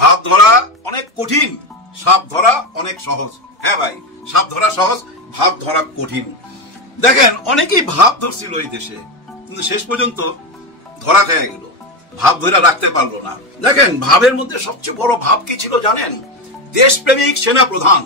ভাব ধরা অনেক কঠিন, সাপ ধরা অনেক সহজ। হ্যাঁ ভাই, সাপ ধরা সহজ, ভাব ধরা কঠিন। দেখেন অনেকেই ভাব ধরছিল এই দেশে, কিন্তু শেষ পর্যন্ত ধরা খেয়ে গেল, ভাব ধরে রাখতে পারলো না। দেখেন ভাবের মধ্যে সবচেয়ে বড় ভাব কি ছিল জানেন? দেশপ্রেমিক সেনা প্রধান।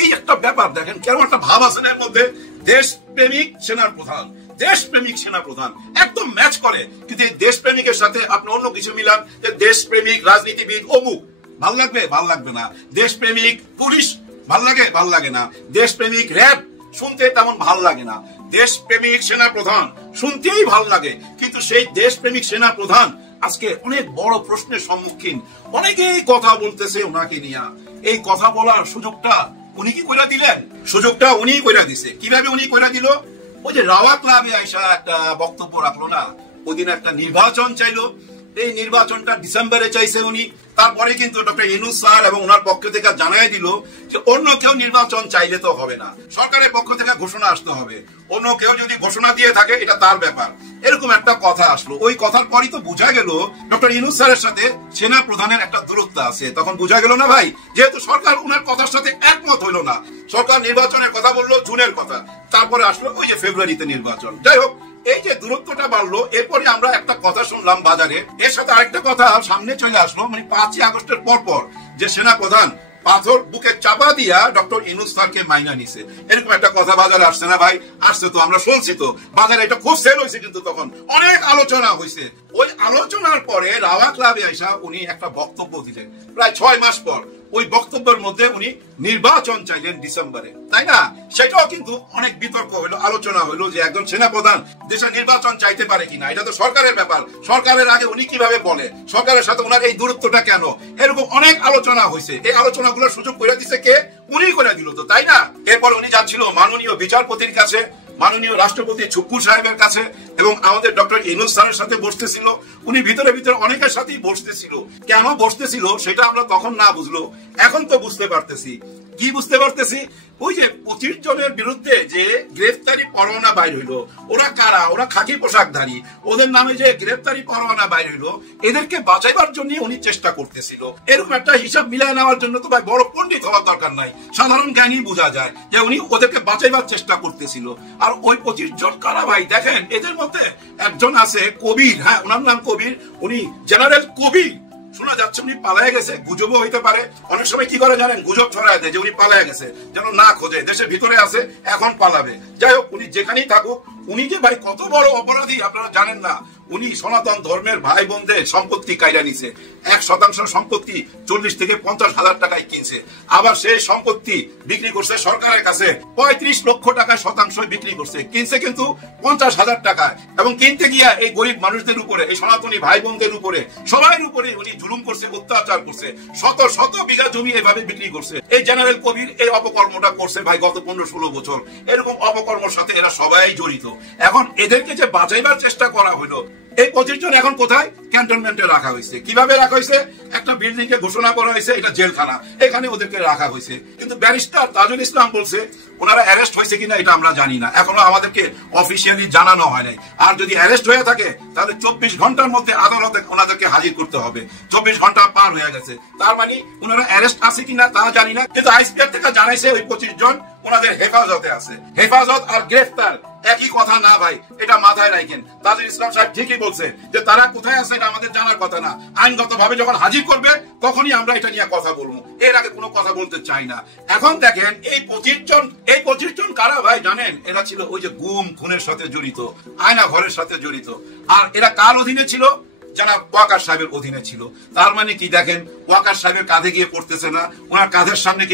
এই একটা ব্যাপার দেখেন, কেমন একটা ভাব আছে এর মধ্যে। দেশপ্রেমিক সেনার প্রধান, দেশপ্রেমিক সেনা প্রধান একদম ম্যাচ করে। কিন্তু এই দেশপ্রেমিকের সাথে আপনি অন্য কিছু মিলান, যে দেশপ্রেমিক রাজনীতিবিদ অমুক, ভাল লাগবে? ভাল লাগবে না। দেশপ্রেমিক পুলিশ ভাল লাগে? ভাল লাগে না। দেশপ্রেমিক র‍্যাব শুনতে তেমন ভাল লাগে না। দেশপ্রেমিক সেনা প্রধান শুনতেই ভাল লাগে, কিন্তু সেই দেশপ্রেমিক সেনা প্রধান আজকে অনেক বড় প্রশ্নের সম্মুখীন। অনেকেই কথা বলতেছে ওনাকে নিয়ে। এই কথা বলার সুযোগটা উনি কি কইরা দিলেন? সুযোগটা উনি কইরা দিছে। কিভাবে উনি কইরা দিল? ওই যে রাওয়া ক্লাবে আইসা একটা বক্তব্য রাখলো না, ওদিন একটা নির্বাচন চাইলো। এই নির্বাচনটা ডিসেম্বরে চাইছে উনি। তারপরে কিন্তু ডক্টর ইউনূস স্যার এবং ওনার পক্ষ থেকে জানাই দিল যে অন্য কেউ নির্বাচন চাইলে তো হবে না, সরকারের পক্ষ থেকে ঘোষণা আসতে হবে। অন্য কেউ যদি ঘোষণা দিয়ে থাকে এটা তার ব্যাপার। এরকম একটা কথা আসলো। ওই কথার পরই তো বোঝা গেল ডক্টর ইউনূস স্যারের সাথে সেনা প্রধানের একটা দূরত্ব আছে। তখন বোঝা গেল না ভাই, যেহেতু সরকার ওনার কথার সাথে একমত হইল না। সরকার নির্বাচনের কথা বললো জুনের কথা, তারপরে আসলো ওই যে ফেব্রুয়ারিতে নির্বাচন। যাই হোক, এই যে দূরত্বটা বাড়লো, এরপরে আমরা একটা কথা শুনলাম বাজারে। এর সাথে আরেকটা কথা সামনে চলে আসলো, মানে 5ই আগস্টের পর যে সেনা প্রধান পাথর বুকে চাপা দিয়া ডক্টর ইউনূস স্যারকে মাইনা নিছে, এরকম একটা কথা বাজারে আসছে না ভাই? আসছে তো, আমরা শুনছি তো, বাজারে এটা খুব সেল হয়েছে। কিন্তু তখন অনেক আলোচনা হয়েছে। ওই আলোচনার পরে রাওয়া ক্লাবে আইসা উনি একটা বক্তব্য দিলেন প্রায় 6 মাস পর। ওই বক্তব্যের মধ্যে উনি নির্বাচন চাইলেন ডিসেম্বরে, তাই না? সেটাও কিন্তু অনেক বিতর্ক হইলো, আলোচনা হইলো যে একজন সেনাপ্রধান দেশে নির্বাচন চাইতে পারে কিনা। এটা তো সরকারের ব্যাপার, সরকারের আগে উনি কিভাবে বলে, সরকারের সাথে ওনার এই দূরত্বটা কেন, এরকম অনেক আলোচনা হয়েছে। এই আলোচনাগুলোর সুযোগ করে দিচ্ছে কে? উনি করে দিল তো, তাই না? এরপর উনি যাচ্ছিল মাননীয় বিচারপতির কাছে, মাননীয় রাষ্ট্রপতি ছুপ্পুর সাহেবের কাছে, এবং আমাদের ডক্টর ইউনূস স্যারের সাথে বসতেছিল। উনি ভিতরে ভিতরে অনেকের সাথেই বসতেছিল। কেন বসতেছিল সেটা আমরা তখন না বুঝলো, এখন তো বুঝতে পারতেছি। কি বুঝতে পারতেছি? ওই যে 25 জনের বিরুদ্ধে যে গ্রেফতারি পরোয়ানা বাইর হইলো, ওরা কারা? ওরা খাকি পোশাকধারী। ওদের নামে যে গ্রেফতারি পরোয়ানা বাইর হইলো, এদেরকে বাঁচাইবার জন্য উনি চেষ্টা করতেছিল। এরকম একটা হিসাব মিলাই নেওয়ার জন্য তো ভাই বড় পণ্ডিত হওয়ার দরকার নাই, সাধারণ জ্ঞানী বোঝা যায় যে উনি ওদেরকে বাঁচাইবার চেষ্টা করতেছিল। আর ওই 25 জন কারা ভাই? দেখেন এদের মধ্যে একজন আছে কবির। হ্যাঁ, ওনার নাম কবির। উনি জেনারেল কবির। শোনা যাচ্ছে উনি পালায় গেছে, গুজবও হইতে পারে। অনেক সময় কি করে জানেন? গুজব ছড়ায় দেয় যে উনি পালায় গেছে, যেন না খোঁজে, দেশের ভিতরে আছে, এখন পালাবে। যাই হোক, উনি যেখানেই থাকুক, উনি যে ভাই কত বড় অপরাধী আপনারা জানেন না। উনি সনাতন ধর্মের ভাই বোনদের সম্পত্তি কাইরা নিছে। 1% সম্পত্তি 40 থেকে 50 হাজার টাকায় কিনছে। আবার সেই সম্পত্তি বিক্রি করছে সরকারের কাছে 35 লক্ষ টাকায় শতাংশ বিক্রি করছে। কিনছে কিন্তু 50 হাজার টাকায়। এবং কিনতে গিয়া এই গরিব মানুষদের উপরে, এই সনাতনী ভাই বোনদের উপরে, সবার উপরে উনি জুলুম করছে, অত্যাচার করছে। শত শত বিঘা জমি এভাবে বিক্রি করছে। এই জেনারেল কবির এই অপকর্মটা করছে ভাই গত 15-16 বছর। এরকম অপকর্মের সাথে এরা সবাই জড়িত। এখন এদেরকে যে বাঁচাইবার চেষ্টা করা হলো, এই 25 জন এখন কোথায়? ক্যান্টনমেন্টে রাখা হয়েছে। কিভাবে রাখা হয়েছে? একটা বিল্ডিং কে ঘোষণা করা হয়েছে এটা জেলখানা, এখানে ওদেরকে রাখা হয়েছে। কিন্তু ব্যারিস্টার তাজুল ইসলাম বলছে ওনারা অ্যারেস্ট হয়েছে কিনা এটা আমরা জানি না, এখনো আমাদেরকে অফিসিয়ালি জানানো হয় নাই। আর যদি অ্যারেস্ট হয়ে থাকে তাহলে 24 ঘন্টার মধ্যে আদালতে ওনাদেরকে হাজির করতে হবে। 24 ঘন্টা পার হয়ে গেছে, তার মানে ওনারা অ্যারেস্ট আছে কিনা তা জানি না। কিন্তু আইসিআর থেকে জানাইছে ওই 25 জন ওনাদের হেফাজতে আছে। হেফাজত আর গ্রেফতার একই কথা না ভাই, এটা মাথায় রাখেন। তাজুল ইসলাম সাহেব ঠিকই বলছে যে তারা কোথায় আছে এটা আমাদের জানার কথা না। আইনগত ভাবে যখন হাজির করবে তখনই আমরা এটা নিয়ে কথা বলবো, এর আগে কোনো কথা বলতে চাই না। এখন দেখেন এই 25 জন কারা ভাই জানেন? এরা ছিল ওই যে গুম খুনের সাথে জড়িত, আয়না ঘরের সাথে জড়িত। আর এরা কার অধীনে ছিল? জানাব ওয়াকার সাহেবের অধীনে ছিল। তার মানে কি দেখেন, ওয়াকার সাহেবের কাঁধে গিয়ে পড়তেছে না, ওনার কাঁধের সামনে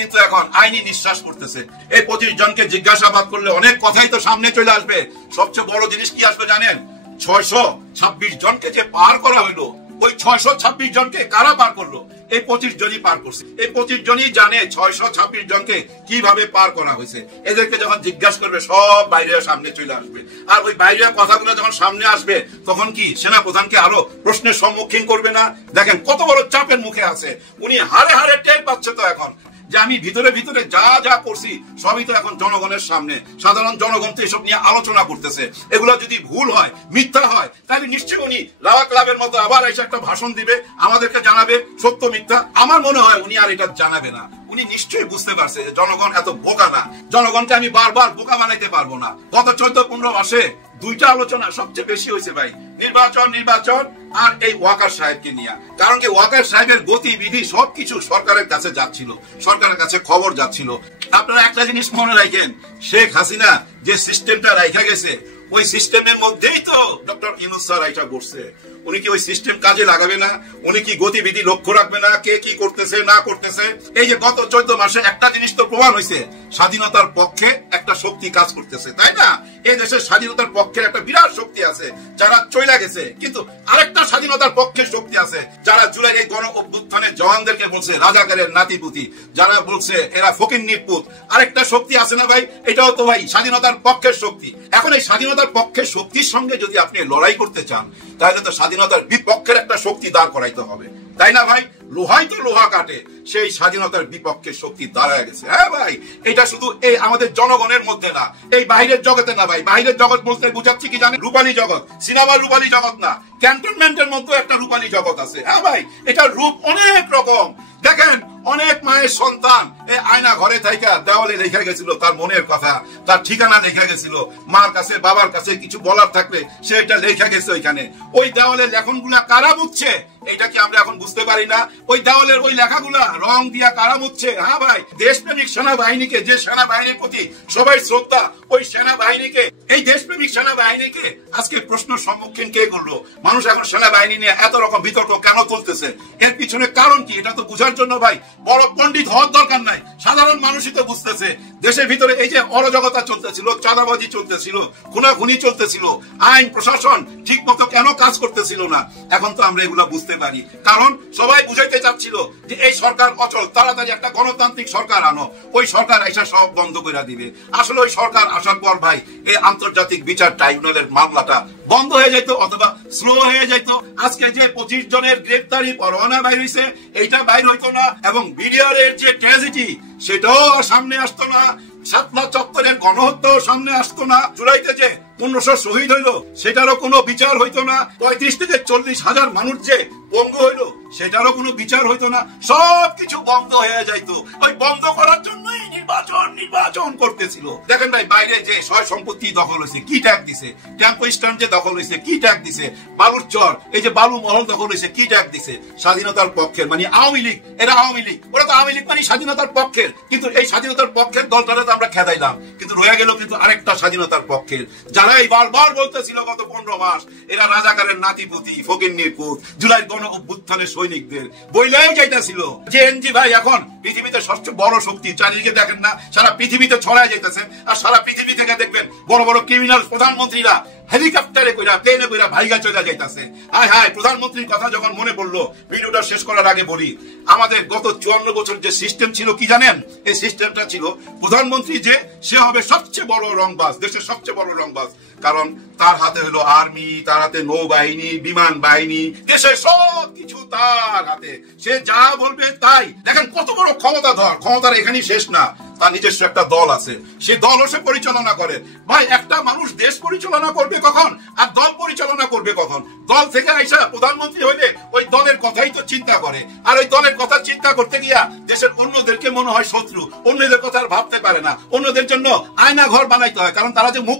কিন্তু এখন আইনি নিঃশ্বাস পড়তেছে। এই 25 জনকে জিজ্ঞাসাবাদ করলে অনেক কথাই তো সামনে চলে আসবে। সবচেয়ে বড় জিনিস কি আসবে জানেন? 626 জনকে যে পার করা হইলো, ওই 626 জনকে কারা পার করলো? এই 25 জনই পার করছে। এই 25 জনই জানে 626 জনকে কিভাবে পার করা হয়েছে। এদেরকে যখন জিজ্ঞাসা করবে সব বাইরের সামনে চলে আসবে। আর ওই বাইরের কথাগুলো যখন সামনে আসবে তখন কি সেনা প্রধানকে আরো প্রশ্নের সম্মুখীন করবে না? দেখেন কত বড় চাপের মুখে আছে উনি, হারে হারে টের পাচ্ছে তো এখন। যে আমি ভিতরে ভিতরে যা যা করছি সবই তো এখন জনগণের সামনে, সাধারণ জনগণ তো এসব নিয়ে আলোচনা করতেছে। এগুলো যদি ভুল হয়, মিথ্যা হয়, তাহলে নিশ্চয়ই উনি রাওয়া ক্লাবের মতো আবার এসে একটা ভাষণ দিবে, আমাদেরকে জানাবে সত্য মিথ্যা। আমার মনে হয় উনি আর এটা জানাবে না। উনি নিশ্চয়ই বুঝতে পারছে জনগণ এত বোকা না, জনগণকে আমি বারবার বোকা বানাইতে পারবো না। গত 14-15 মাসে দুইটা আলোচনা সবচেয়ে বেশি হয়েছে ভাই, নির্বাচন আর এই ওয়াকার সাহেবকে নিয়ে। কারণ কি ওয়াকার সাহেবের গতিবিধি সবকিছু সরকারের কাছে যাচ্ছিল, সরকারের কাছে খবর যাচ্ছিল। আপনারা একটা জিনিস মনে রাখেন, শেখ হাসিনা যে সিস্টেমটা রাখা গেছে ওই সিস্টেমের মধ্যেই তো ডক্টর ইউনূস স্যার এটা করছে। উনি কি ওই সিস্টেম কাজে লাগাবে না? উনি কি গতিবিধি লক্ষ্য রাখবে না, কে কি করতেছে না করতেছে? এই যে গত 14 মাসে একটা জিনিস তো প্রমাণ হয়েছে, স্বাধীনতার পক্ষে একটা শক্তি কাজ করতেছে, তাই না? এই দেশের স্বাধীনতার পক্ষের একটা বিরাট শক্তি আছে যারা চলে গেছে, কিন্তু আরেকটা স্বাধীনতার পক্ষের শক্তি আছে যারা জুলাই এই গণ অভ্যুত্থানের জওয়ানদেরকে বলছে রাজাকারের নাতিপুতি, যারা বলছে এরা ফকিন্নির পুত। আরেকটা শক্তি আছে না ভাই, এটাও তো ভাই স্বাধীনতার পক্ষের শক্তি। এখন এই স্বাধীনতার পক্ষের শক্তির সঙ্গে যদি আপনি লড়াই করতে চান, তাহলে তো স্বাধীনতার বিপক্ষের একটা শক্তি দাঁড় করাইতে হবে, তাই না ভাই? লোহাই তো লোহা কাটে, সেই স্বাধীনতার বিপক্ষের শক্তি দাঁড়ায় গেছে। হ্যাঁ ভাই, এটা শুধু এই আমাদের জনগণের মধ্যে না, এই বাইরের জগতে না ভাই। বাইরের জগৎ বলতে বুঝাচ্ছি কি জানেন? রূপালী জগৎ, সিনেমার রূপালী জগৎ না, ক্যান্টনমেন্টের মধ্যে একটা রূপালী জগৎ আছে। হ্যাঁ ভাই, এটার রূপ অনেক রকম। দেখেন, অনেক মায়ের সন্তান এই আয়না ঘরে থাইকা দেওয়ালে লেখা গেছিল তার মনের কথা, তার ঠিকানা লেখা গেছিল, মার কাছে বাবার কাছে কিছু বলার থাকলে সেটা লেখা গেছে ওইখানে। ওই দেওয়ালের লেখনগুলা কারা মুছছে এটা কি আমরা এখন বুঝতে পারি না? ওই দেওয়ালের ওই লেখাগুলা রং দিয়া কারা মুছছে? হ্যাঁ ভাই, দেশপ্রেমিক সেনাবাহিনীকে, যে সেনাবাহিনীর প্রতি সবাই শ্রদ্ধা, ওই সেনাবাহিনীকে, এই দেশপ্রেমিক সেনাবাহিনীকে আজকে প্রশ্ন সম্মুখীন কে করলো? মানুষ এখন সেনাবাহিনী নিয়ে এত রকম বিতর্ক কেন তুলতেছে? এর পিছনে কারণ কি? এটা তো বুঝার জন্য ভাই বড় পণ্ডিত হওয়ার দরকার নাই, সাধারণ মানুষই তো বুঝতেছে। দেশের ভিতরে এই যে অরাজকতা চলতেছিল, চাঁদাবাজি চলতেছিল, খুনাখুনি চলতেছিল, আইন প্রশাসন ঠিক মতো কেন কাজ করতেছিল না, এখন তো আমরা এগুলা বুঝতে পারি। কারণ সবাই বুঝাইতে চাচ্ছিল যে এই সরকার অচল, তাড়াতাড়ি একটা গণতান্ত্রিক সরকার আনো, ওই সরকার এসে সব বন্ধ করে দিবে। আসলে ওই সরকার আসার পর ভাই এই আন্তর্জাতিক বিচার ট্রাইব্যুনালের মামলাটা বন্ধ হয়ে যেত অথবা স্লো হয়ে যেত। আজকে যে 25 জনের গ্রেফতারি পরোয়ানা বাইর হয়েছে, এইটা বাইর হইতো না, এবং বিডিআরের যে ট্র্যাজেডি সেটাও সামনে আসতো না, শাপলা চত্বরের গণহত্যাও সামনে আসতো না, জুলাইতে যে 1500 শহীদ হইলো সেটারও কোনো বিচার হইতো না, 35 থেকে 40 হাজার মানুষ যে পঙ্গু হইলো সেটারও কোনো বিচার হইতো না, সবকিছু বন্ধ হয়ে যাইতো। ওই বন্ধ করার জন্যই নির্বাচন করতেছিল। দেখেন ভাই, বাইরে যে সয় সম্পত্তি দখল হয়েছে, কি ট্যাগ দিছে? টেম্পো স্ট্যান্ড যে দখল হয়েছে, কি ট্যাগ দিছে? বালুর চর, এই যে বালু মহল দখল হয়েছে, কি ট্যাগ দিছে? স্বাধীনতার পক্ষের মানে আওয়ামী লীগ, এরা আওয়ামী লীগ, ওরা তো আওয়ামী লীগ মানে স্বাধীনতার পক্ষের। কিন্তু এই স্বাধীনতার পক্ষের দলটারে তো আমরা খেদাইলাম, কিন্তু রয়ে গেল কিন্তু আরেকটা স্বাধীনতার পক্ষের, যারা এই বারবার বলতেছিল গত 15 মাস এরা রাজাকারের নাতিপুতি, ফকিন্নির পুত, জুলাই গণ অভ্যুত্থানের সৈনিকদের বইলাই যাইতেছিল। জেএনজি ভাই এখন পৃথিবীতে সবচেয়ে বড় শক্তি, চারিদিকে দেখেন না, সারা পৃথিবীতে ছড়ায় যাইতেছে। আর সারা পৃথিবী থেকে দেখবেন বড় বড় ক্রিমিনাল প্রধানমন্ত্রীরা হেলিকপ্টারে কইরা, প্লেনে কইরা ভাইগা চলে যাইতেছে। হায় হায়, প্রধানমন্ত্রীর কথা যখন মনে পড়লো, ভিডিওটা শেষ করার আগে বলি, আমাদের গত 54 বছর যে সিস্টেম ছিল কি জানেন? এই সিস্টেমটা ছিল প্রধানমন্ত্রী যে সে হবে সবচেয়ে বড় রংবাজ, দেশের সবচেয়ে বড় রংবাজ, কারণ তার হাতে হলো আর্মি, তার হাতে নৌবাহিনী, বিমান বাহিনী, দেশের সব কিছু তার হাতে, সে যা বলবে তাই। দেখেন কত বড় ক্ষমতাধর, ক্ষমতার এখানেই শেষ না, তার নিজস্ব একটা দল আছে, সে দলও সে পরিচালনা করে। ভাই, একটা মানুষ দেশ পরিচালনা করবে কখন আর দল পরিচালনা করবে কখন? দল থেকে আইসা প্রধানমন্ত্রী হইলে ওই দলের কথাই তো চিন্তা করে, আর ওই দলের কথা চিন্তা করতে গিয়া দেশের অন্যদেরকে মনে হয় শত্রু, অন্যদের কথা আর ভাবতে পারে না। অন্যদের জন্য আয়না ঘর বানাইতে হয়, কারণ তারা যে মুখ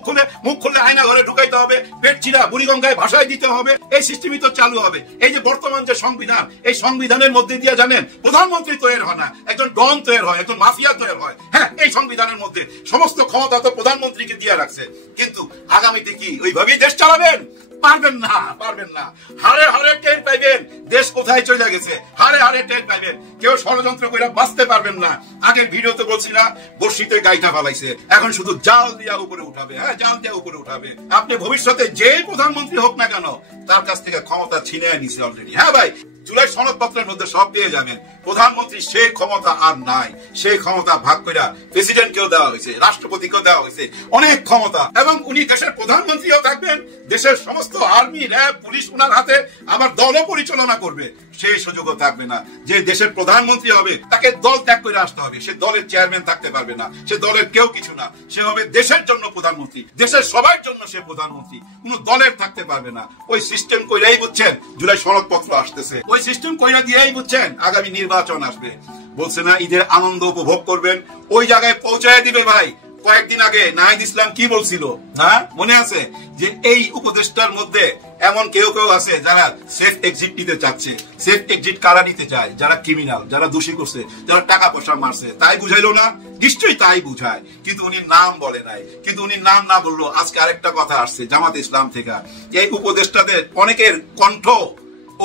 খুললে আয়না ঘরে ঢুকাইতে হবে, পেট চিরা বুড়িগঙ্গায় ভাষায় দিতে হবে, এই সিস্টেমই তো চালু হবে। এই যে বর্তমান যে সংবিধান, এই সংবিধানের মধ্যে দিয়ে জানেন প্রধানমন্ত্রী তৈরি হয় না, একজন ডন তৈরি হয়, একজন মাফিয়া তৈরি হয়। হ্যাঁ, এই সংবিধানের মধ্যে সমস্ত ক্ষমতা তো প্রধানমন্ত্রীকে দিয়ে রাখছে, কিন্তু আগামীতে কি ওইভাবেই দেশ চালাবেন? পারবেন না, পারবেন না। হারে হারে টের পাইবেন দেশ কোথায় চলে গেছে, হারে হারে টের পাইবেন। কেউ ষড়যন্ত্র করে বাঁচতে পারবেন না। আগের ভিডিওতে বলছি না, বর্ষিতে গাইটা ফালাইছে, এখন শুধু জাল দিয়া উপরে উঠাবে। হ্যাঁ, জাল দিয়া উপরে উঠাবে। আপনি ভবিষ্যতে যে প্রধানমন্ত্রী হোক না কেন, তার কাছ থেকে ক্ষমতা ছিনিয়ে নিছে অলরেডি। হ্যাঁ ভাই, জুলাই সনদপত্রের মধ্যে সব পেয়ে যাবেন। প্রধানমন্ত্রী সেই ক্ষমতা আর নাই। সেই ক্ষমতা ভাগ করে প্রেসিডেন্টকেও দেওয়া হয়েছে, রাষ্ট্রপতিকেও দেওয়া হয়েছে অনেক ক্ষমতা, এবং উনি দেশের প্রধানমন্ত্রীও থাকবেন, দেশের সমস্ত আর্মি, র্যাব, পুলিশ ওনার হাতে, আবার দলও পরিচালনা করবে। সেই সুযোগও থাকবে না। যে দেশের প্রধানমন্ত্রী হবে তাকে দল ত্যাগ করে আসতে হবে, সে দলের চেয়ারম্যান থাকতে পারবে না, সে দলের কেউ কিছু না, সে হবে দেশের জন্য প্রধানমন্ত্রী, দেশের সবার জন্য সে প্রধানমন্ত্রী, কোন দলের থাকতে পারবে না। ওই সিস্টেম কইরাই বুঝছেন জুলাই সনদপত্র আসতেছে, ওই সিস্টেম কইরা দিয়েই বুঝছেন আগামী নির্বাচন আসবে। বলছে না ঈদের আনন্দ উপভোগ করবেন, ওই জায়গায় পৌঁছায় দিবে ভাই। কয়েকদিন আগে নাহিদ ইসলাম কি বলছিল, হ্যাঁ মনে আছে, যে এই উপদেষ্টার মধ্যে এমন কেউ কেউ আছে যারা সেফ এক্সিট নিতে চাচ্ছে। সেফ এক্সিট কারা নিতে চায়? যারা ক্রিমিনাল, যারা দোষী করছে, যারা টাকা পয়সা মারছে। তাই বুঝাইলো না? নিশ্চয়ই তাই বুঝায়, কিন্তু উনি নাম বলে নাই। কিন্তু উনি নাম না বললো, আজকে আরেকটা কথা আসছে জামাত ইসলাম থেকে। এই উপদেষ্টাদের অনেকের কণ্ঠ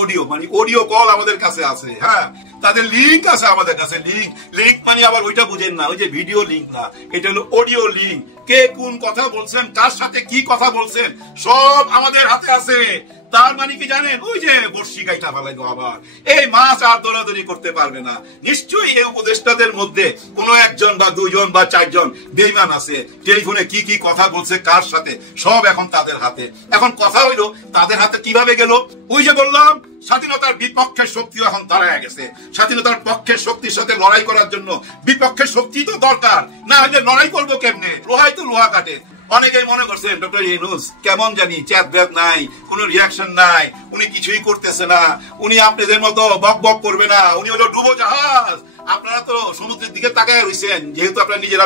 অডিও, মানে অডিও কল আমাদের কাছে আছে, হ্যাঁ তাদের লিঙ্ক আছে আমাদের কাছে। লিঙ্ক মানে আবার ওইটা বুঝেন না, ওই যে ভিডিও লিঙ্ক না, এটা হলো অডিও লিঙ্ক। কে কোন কথা বলছেন, কার সাথে কি কথা বলছেন, সব আমাদের হাতে আছে। তার মানে কি জানেন, ওই যে বর্ষি গাইটা ফেলাইলো, আবার এই মাছ আর দৌড়াদৌড়ি করতে পারবে না। নিশ্চয়ই এই উপদেষ্টাদের মধ্যে কোনো একজন বা দুইজন বা চারজন বেঈমান আছে। টেলিফোনে কি কি কথা বলছে, কার সাথে, সব এখন তাদের হাতে। এখন কথা হইলো তাদের হাতে কিভাবে গেল? ওই যে বললাম স্বাধীনতার বিপক্ষের শক্তিও এখন দাঁড়ায় গেছে। স্বাধীনতার পক্ষের শক্তির সাথে লড়াই করার জন্য বিপক্ষের শক্তি তো দরকার, না হলে লড়াই করবো কেমনে? লোহাই তো লোহা কাটে। অনেকেই মনে করছেন ডক্টর ইউনূস কেমন জানি চ্যাট ব্যাট নাই, কোন রিয়াকশন নাই, উনি কিছুই করতেছে না, উনি আপনাদের মতো বক বক করবে না, উনি হলো ডুবো জাহাজ। আপনারা তো সমুদ্রের দিকে তাকায় রয়েছেন, যেহেতু আপনারা নিজেরা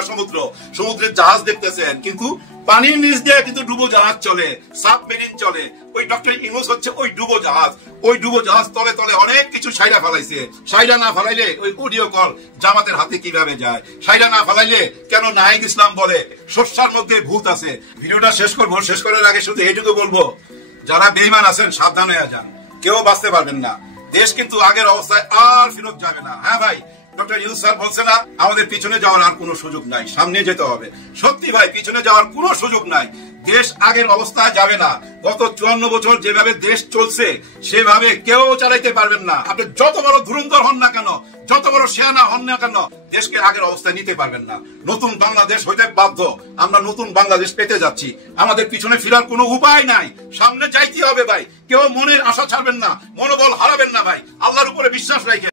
সমুদ্রের জাহাজ দেখতেছেন, কিন্তু পানির নিচ দিয়ে কিন্তু ডুবো জাহাজ চলে, সাবমেরিন চলে। ওই ডক্টর ইউনূস হচ্ছে ওই ডুবো জাহাজ। ওই ডুবো জাহাজ তলে তলে অনেক কিছু সাইডা ফেলাইছে। সাইডা না ফেলাইলে ওই অডিও কল জামাতের হাতে কিভাবে যায়? সাইডা না ফেলাইলে কেন নাহিদ ইসলাম বলে শস্যার মধ্যে ভূত আছে? ভিডিওটা শেষ করবো, শেষ করার আগে শুধু এইটুকু বলবো, যারা বেঈমান আছেন সাবধান হয়ে যান, কেউ বাঁচতে পারবেন না। দেশ কিন্তু আগের অবস্থায় আর ফেরত যাবে না। হ্যাঁ ভাই, ডক্টর ইউনূস স্যার বলছে না আমাদের পিছনে যাওয়ার আর কোনো সুযোগ নাই, সামনে যেতে হবে। সত্যি ভাই, পিছনে যাওয়ার কোনো সুযোগ নাই। দেশ আগের অবস্থায় যাবে না। গত 54 বছর যেভাবে দেশ চলছে সেভাবে কেউ চালাইতে পারবেন না। আপনি যত বড় ধুরন্ধর হন না কেন, যত বড় সেনা হন না কেন, দেশকে আগের অবস্থায় নিতে পারবেন না। নতুন বাংলাদেশ হইতে বাধ্য। আমরা নতুন বাংলাদেশ পেতে যাচ্ছি। আমাদের পিছনে ফেরার কোনো উপায় নাই, সামনে যাইতে হবে ভাই। কেউ মনের আশা ছাড়বেন না, মনোবল হারাবেন না ভাই। আল্লাহর উপরে বিশ্বাস রাখেন।